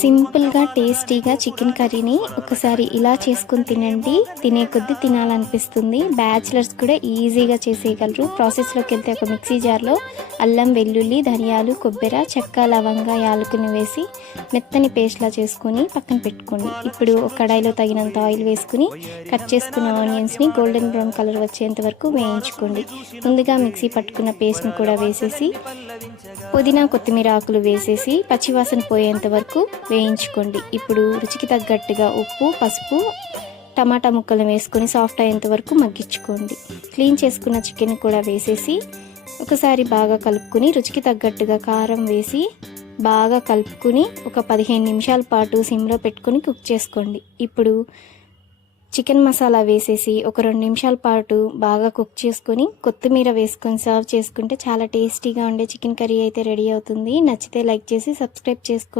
సింపుల్గా టేస్టీగా చికెన్ కర్రీని ఒకసారి ఇలా చేసుకుని తినండి. తినే కొద్దీ తినాలనిపిస్తుంది. బ్యాచిలర్స్ కూడా ఈజీగా చేసేయగలరు. ప్రాసెస్లోకి వెళ్తే ఒక మిక్సీ జార్లో అల్లం, వెల్లుల్లి, ధనియాలు, కొబ్బరి, చెక్క, లవంగా, యాలకుని వేసి మెత్తని పేస్ట్లా చేసుకొని పక్కన పెట్టుకోండి. ఇప్పుడు ఒక కడాయిలో తగినంత ఆయిల్ వేసుకుని కట్ చేసుకున్న ఆనియన్స్ని గోల్డెన్ బ్రౌన్ కలర్ వచ్చేంత వరకు వేయించుకోండి. ముందుగా మిక్సీ పట్టుకున్న పేస్ట్ని కూడా వేసేసి పుదీనా, కొత్తిమీర ఆకులు వేసేసి పచ్చివాసన పోయేంత వరకు వేయించుకోండి. ఇప్పుడు రుచికి తగ్గట్టుగా ఉప్పు, పసుపు, టమాటా ముక్కలు వేసుకొని సాఫ్ట్ అయ్యేంత వరకు మగ్గించుకోండి. క్లీన్ చేసుకున్న చికెన్ కూడా వేసేసి ఒకసారి బాగా కలుపుకుని రుచికి తగ్గట్టుగా కారం వేసి బాగా కలుపుకుని ఒక 15 నిమిషాల పాటు సిమ్లో పెట్టుకొని కుక్ చేసుకోండి. ఇప్పుడు చికెన్ మసాలా వేసేసి ఒక 2 నిమిషాల పాటు బాగా కుక్ చేసుకొని కొత్తిమీర వేసుకొని సర్వ్ చేసుకుంటే చాలా టేస్టీగా ఉండే చికెన్ కర్రీ అయితే రెడీ అవుతుంది. నచ్చితే లైక్ చేసి సబ్స్క్రైబ్ చేసుకోండి.